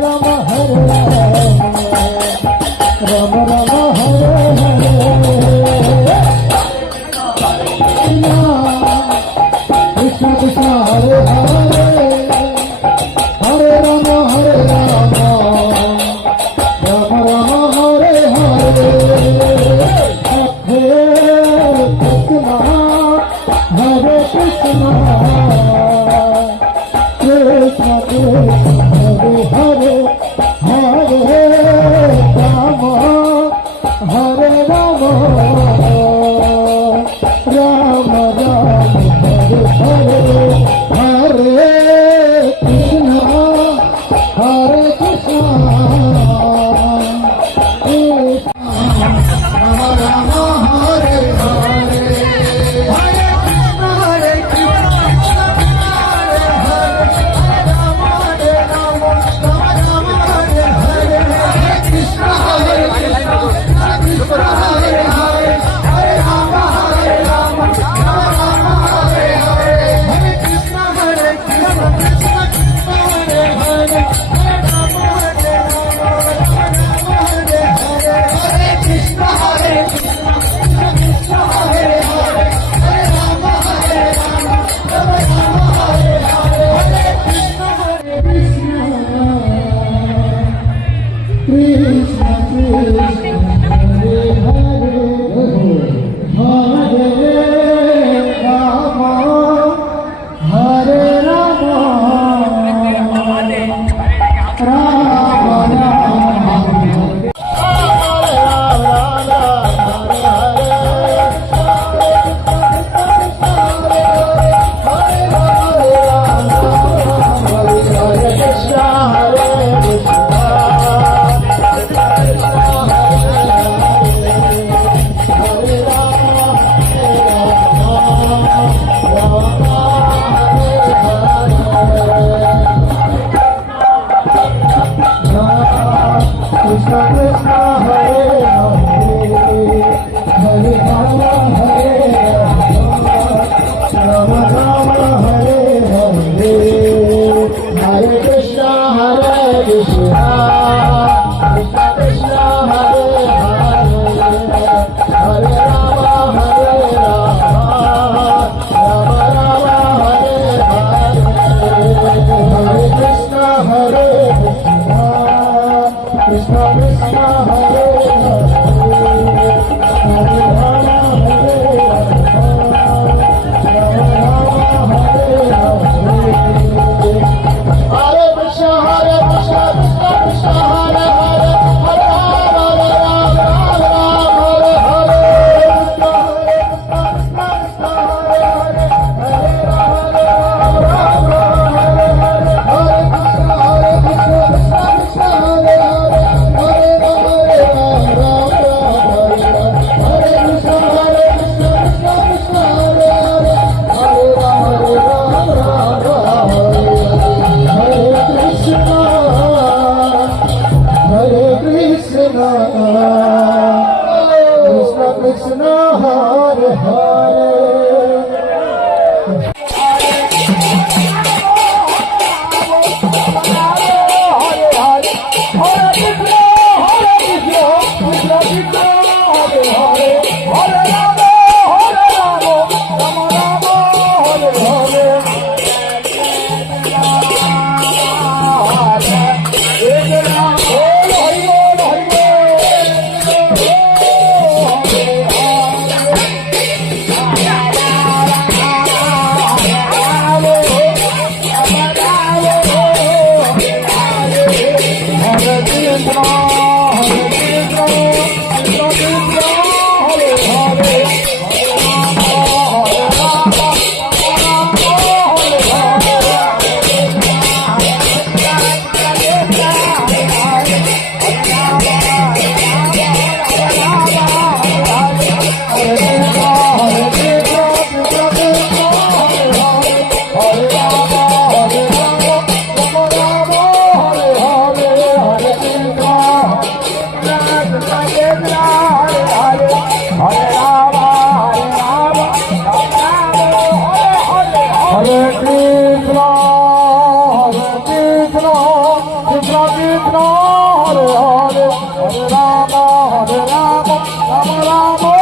Rama Hare Rama Rama Hare Hare Krishna Krishna Hare Hare Hare Rama Rama Rama Hare Hare Hare Krishna Krishna Krishna Hare Hare Hare Rama Hare Rama Rama Rama Hare Hare Hare Krishna Hare Krishna Krishna Rama Rama Hare Hare Hare Krishna Hare Krishna Krishna Hare Krishna Krishna Hare Hare Hare Rama Hare Rama Rama Hare Hare Hare Krishna Hare Krishna Krishna Krishna Hare Hare Hare Rama Hare Rama Rama Hare Hare Hare Krishna Hare Krishna Krishna Krishna Hare Hare Hare Rama Hare Rama Rama Hare Hare Hare Krishna Hare Krishna Krishna Krishna Hare Hare Hare Rama Hare Rama Rama Krishna Krishna Hare Hare Hare Rama Hare Rama Rama Hare Hare Hare Krishna Hare Krishna Krishna Krishna Hare Hare Hare Rama Hare Rama Rama Rama Hare Hare Hare Krishna Hare Krishna Krishna Krishna Hare Hare Hare Rama Hare Rama Rama Hare Hare Hare Krishna Krishna Krishna Hare Rama, Rama Rama,